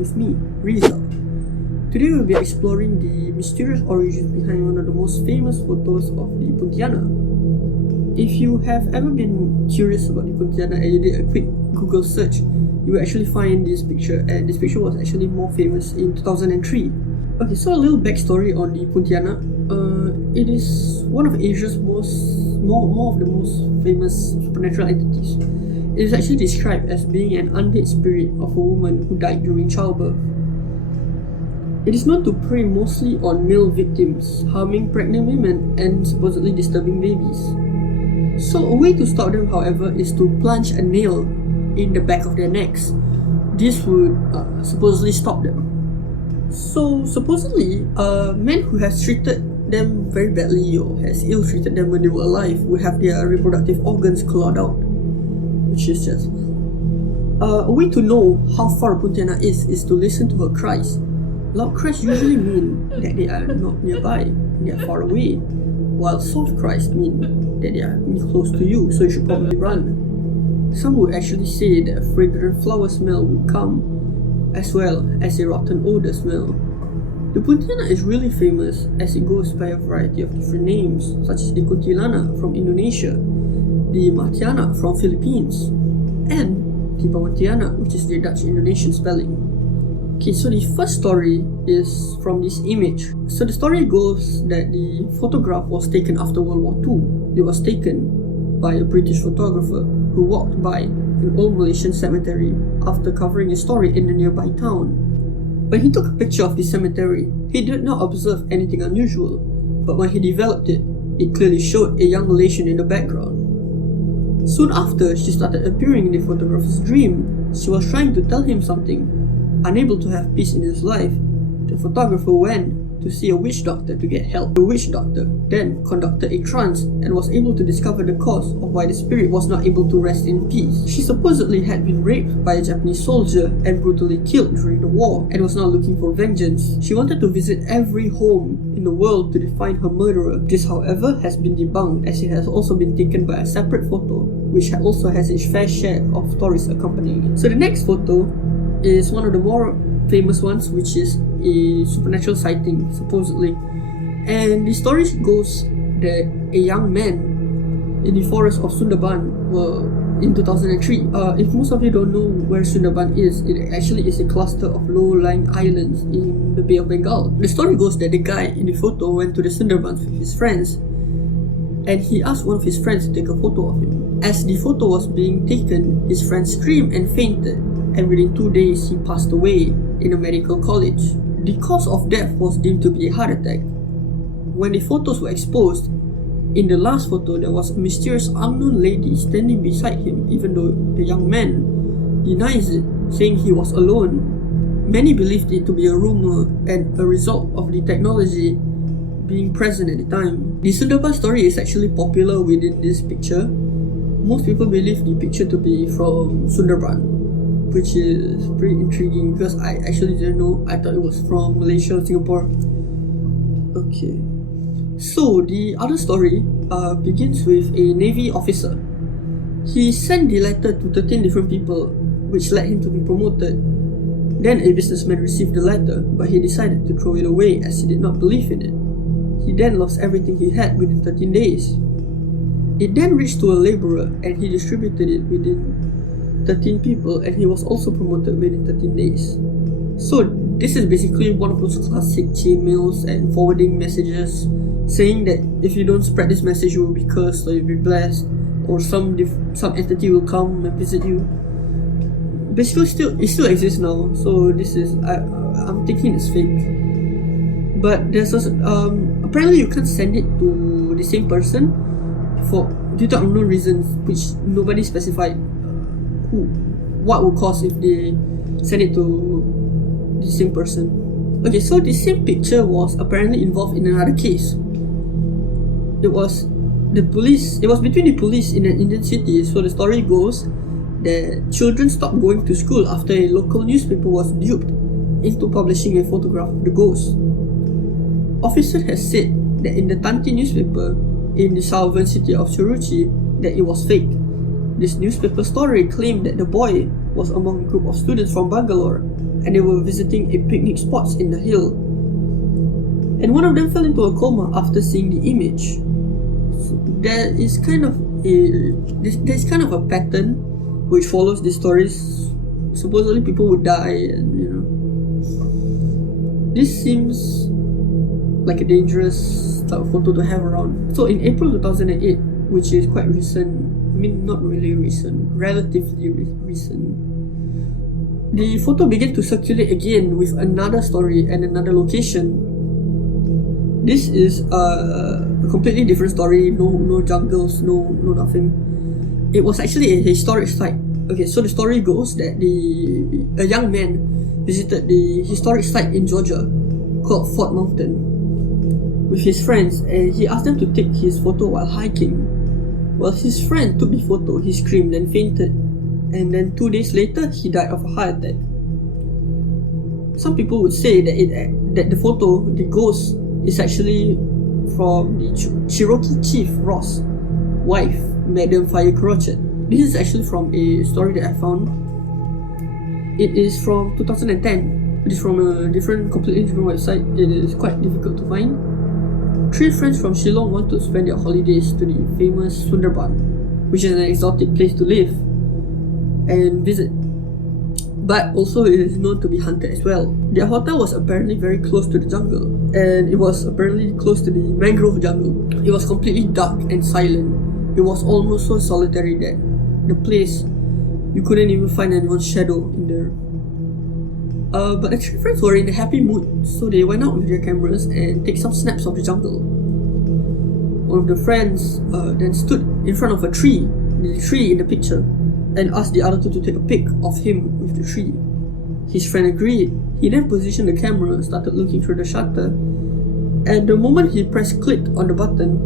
with me, Rizal. Today we'll be exploring the mysterious origins behind one of the most famous photos of the Pontianak. If you have ever been curious about the Pontianak and you did a quick Google search, you will actually find this picture, and this picture was actually more famous in 2003. Okay, so a little backstory on the Pontianak. It is one of Asia's more of the most famous supernatural entities. It is actually described as being an undead spirit of a woman who died during childbirth. It is known to prey mostly on male victims, harming pregnant women and supposedly disturbing babies. So a way to stop them, however, is to plunge a nail in the back of their necks. This would supposedly stop them. So supposedly, men who has treated them very badly or has ill-treated them when they were alive would have their reproductive organs clawed out, which is just a way to know how far a Pontianak is to listen to her cries. Loud cries usually mean that they are not nearby, they are far away, while soft cries mean that they are close to you, so you should probably run. Some would actually say that a fragrant flower smell would come, as well as a rotten odor smell. The Pontianak is really famous as it goes by a variety of different names, such as the kuntilanak from Indonesia, the Pontianak from Philippines, and the Pontianak, which is the Dutch-Indonesian spelling. Okay, so the first story is from this image. So the story goes that the photograph was taken after World War II. It was taken by a British photographer who walked by an old Malaysian cemetery after covering a story in the nearby town. When he took a picture of the cemetery, he did not observe anything unusual, but when he developed it, it clearly showed a young Malaysian in the background. Soon after, she started appearing in the photographer's dream. She was trying to tell him something. Unable to have peace in his life, the photographer went to see a witch doctor to get help. The witch doctor then conducted a trance and was able to discover the cause of why the spirit was not able to rest in peace. She supposedly had been raped by a Japanese soldier and brutally killed during the war and was now looking for vengeance. She wanted to visit every home in the world to find her murderer. This, however, has been debunked as it has also been taken by a separate photo, which also has its fair share of stories accompanying it. So the next photo is one of the more famous ones, which is a supernatural sighting, supposedly. And the story goes that a young man in the forest of Sundarbans in 2003. If most of you don't know where Sundarbans is, it actually is a cluster of low-lying islands in the Bay of Bengal. The story goes that the guy in the photo went to the Sundarbans with his friends, and he asked one of his friends to take a photo of him. As the photo was being taken, his friend screamed and fainted, and within 2 days he passed away in a medical college. The cause of death was deemed to be a heart attack. When the photos were exposed, in the last photo there was a mysterious unknown lady standing beside him, even though the young man denies it, saying he was alone. Many believed it to be a rumor and a result of the technology being present at the time. The Sundarbans story is actually popular within this picture. Most people believe the picture to be from Sundarbans, which is pretty intriguing because I actually didn't know. I thought it was from Malaysia or Singapore. Okay, so the other story begins with a Navy officer. He sent the letter to 13 different people, which led him to be promoted. Then a businessman received the letter, but he decided to throw it away as he did not believe in it. He then lost everything he had within 13 days. It then reached to a laborer and he distributed it within 13 people, and he was also promoted within 13 days. So this is basically one of those classic chain mails and forwarding messages saying that if you don't spread this message you will be cursed or you'll be blessed, or some entity will come and visit you. Basically it still exists now, so this is I'm thinking it's fake. But there's also, apparently you can't send it to the same person due to unknown reasons, which nobody specified what would cause if they send it to the same person. Okay, so the same picture was apparently involved in another case. It was between the police in an Indian city. So the story goes that children stopped going to school after a local newspaper was duped into publishing a photograph of the ghost. Officers has said that in the Tanti newspaper in the southern city of Suruchi that it was fake. This newspaper story claimed that the boy was among a group of students from Bangalore and they were visiting a picnic spots in the hill. And one of them fell into a coma after seeing the image. So there's kind of a pattern which follows the stories. Supposedly people would die, and this seems like a dangerous type of photo to have around. So in April 2008, which is quite recent, not really recent, relatively recent, the photo began to circulate again with another story and another location. This is a completely different story. No jungles, no nothing. It was actually a historic site. Okay, so the story goes that a young man visited the historic site in Georgia called Fort Mountain with his friends, and he asked them to take his photo while hiking. While his friend took the photo, he screamed and fainted, and then 2 days later he died of a heart attack. Some people would say that the photo, the ghost, is actually from the Cherokee chief Ross' wife, Madame Fire Crotchet. This is actually from a story that I found. It is from 2010. It is from a completely different website. It is quite difficult to find. 3 friends from Shillong want to spend their holidays to the famous Sundarbans, which is an exotic place to live and visit, but also it is known to be haunted as well. Their hotel was apparently very close to the jungle, and it was apparently close to the mangrove jungle. It was completely dark and silent. It was almost so solitary that the place, you couldn't even find anyone's shadow in there. But the 3 friends were in a happy mood, so they went out with their cameras and take some snaps of the jungle. One of the friends then stood in front of the tree in the picture, and asked the other 2 to take a pic of him with the tree. His friend agreed. He then positioned the camera and started looking through the shutter. And the moment he pressed click on the button,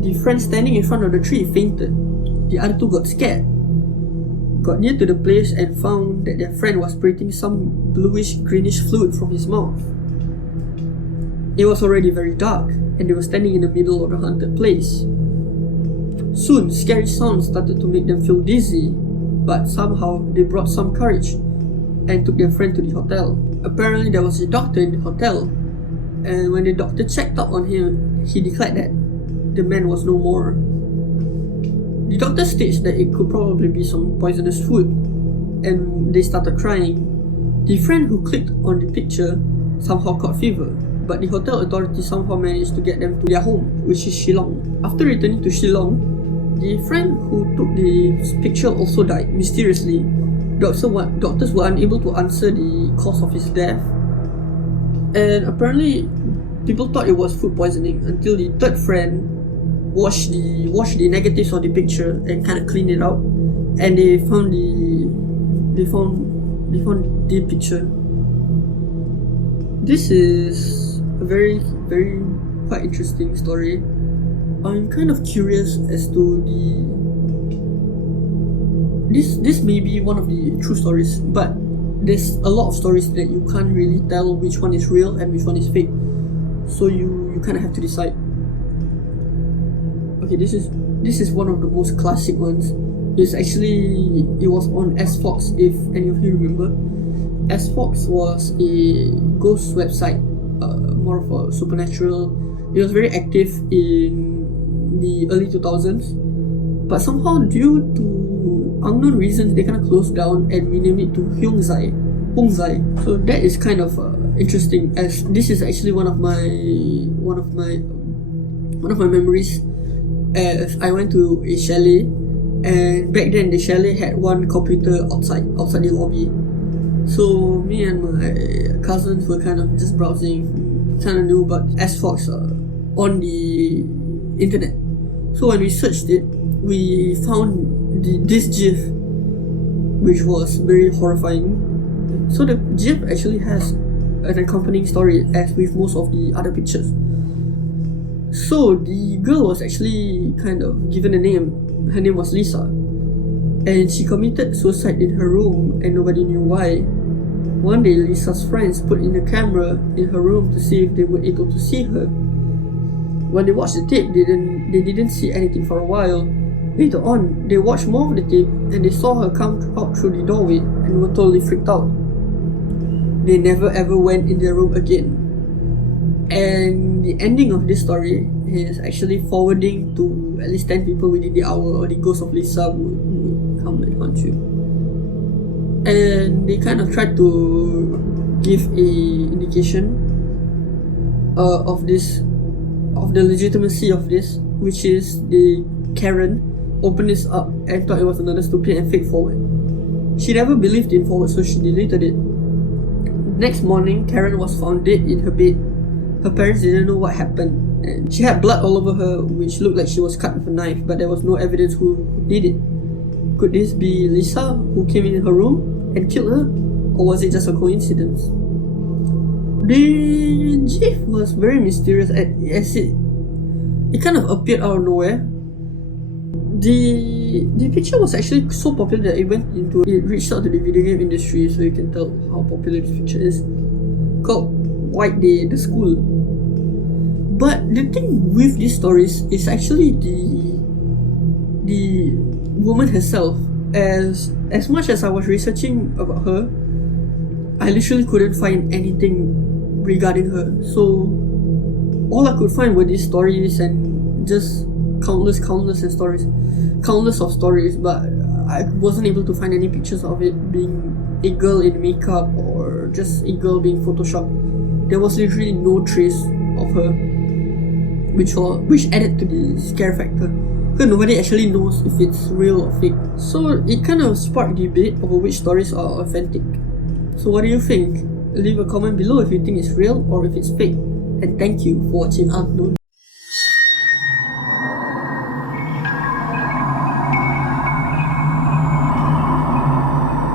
the friend standing in front of the tree fainted. The other 2 got scared, got near to the place, and found that their friend was breathing some bluish-greenish fluid from his mouth. It was already very dark, and they were standing in the middle of the haunted place. Soon, scary sounds started to make them feel dizzy, but somehow they brought some courage and took their friend to the hotel. Apparently, there was a doctor in the hotel, and when the doctor checked up on him, he declared that the man was no more. The doctor states that it could probably be some poisonous food, and they started crying. The friend who clicked on the picture somehow caught fever, but the hotel authorities somehow managed to get them to their home, which is Shillong. After returning to Shillong, the friend who took the picture also died mysteriously. Doctors were unable to answer the cause of his death, and apparently people thought it was food poisoning until the 3rd friend washed the negatives of the picture and kind of cleaned it out, and they found the picture. This is a very, very quite interesting story. I'm kind of curious as to this may be one of the true stories, but there's a lot of stories that you can't really tell which one is real and which one is fake. So you kind of have to decide. Okay, this is one of the most classic ones. It was on S-Fox, if any of you remember. S-Fox was a ghost website, more of a supernatural. It was very active in the early 2000s, but somehow due to unknown reasons they kind of closed down and renamed it to Hongzai. So that is kind of interesting, as this is actually one of my memories. As I went to a chalet, and back then the chalet had one computer outside the lobby. So me and my cousins were kind of just browsing, kind of knew about S-Fox on the internet. So when we searched it, we found this GIF, which was very horrifying. So the GIF actually has an accompanying story, as with most of the other pictures. So the girl was actually kind of given a name. Her name was Lisa, and she committed suicide in her room, and nobody knew why. One day, Lisa's friends put in a camera in her room to see if they were able to see her. When they watched the tape, they didn't see anything for a while. Later on, they watched more of the tape, and they saw her come out through the doorway and were totally freaked out. they never ever went in their room again. And the ending of this story is actually forwarding to at least 10 people within the hour, or the ghost of Lisa would come and haunt you. And they kind of tried to give a indication of the legitimacy of this, which is the Karen opened this up and thought it was another stupid and fake forward. She never believed in forward, so she deleted it. Next morning, Karen was found dead in her bed. Her parents didn't know what happened, and she had blood all over her, which looked like she was cut with a knife, but there was no evidence who did it. Could this be Lisa, who came in her room and killed her? Or was it just a coincidence? The GIF was very mysterious as it kind of appeared out of nowhere. The picture was actually so popular that it reached out to the video game industry, so you can tell how popular this picture is. Called White Day, the school. But the thing with these stories is actually the woman herself. As much as I was researching about her, I literally couldn't find anything regarding her. So all I could find were these stories and just countless of stories, but I wasn't able to find any pictures of it being a girl in makeup or just a girl being photoshopped. There was literally no trace of her, which added to the scare factor, because nobody actually knows if it's real or fake. So it kind of sparked debate over which stories are authentic. So what do you think? Leave a comment below if you think it's real or if it's fake. And thank you for watching Unknown.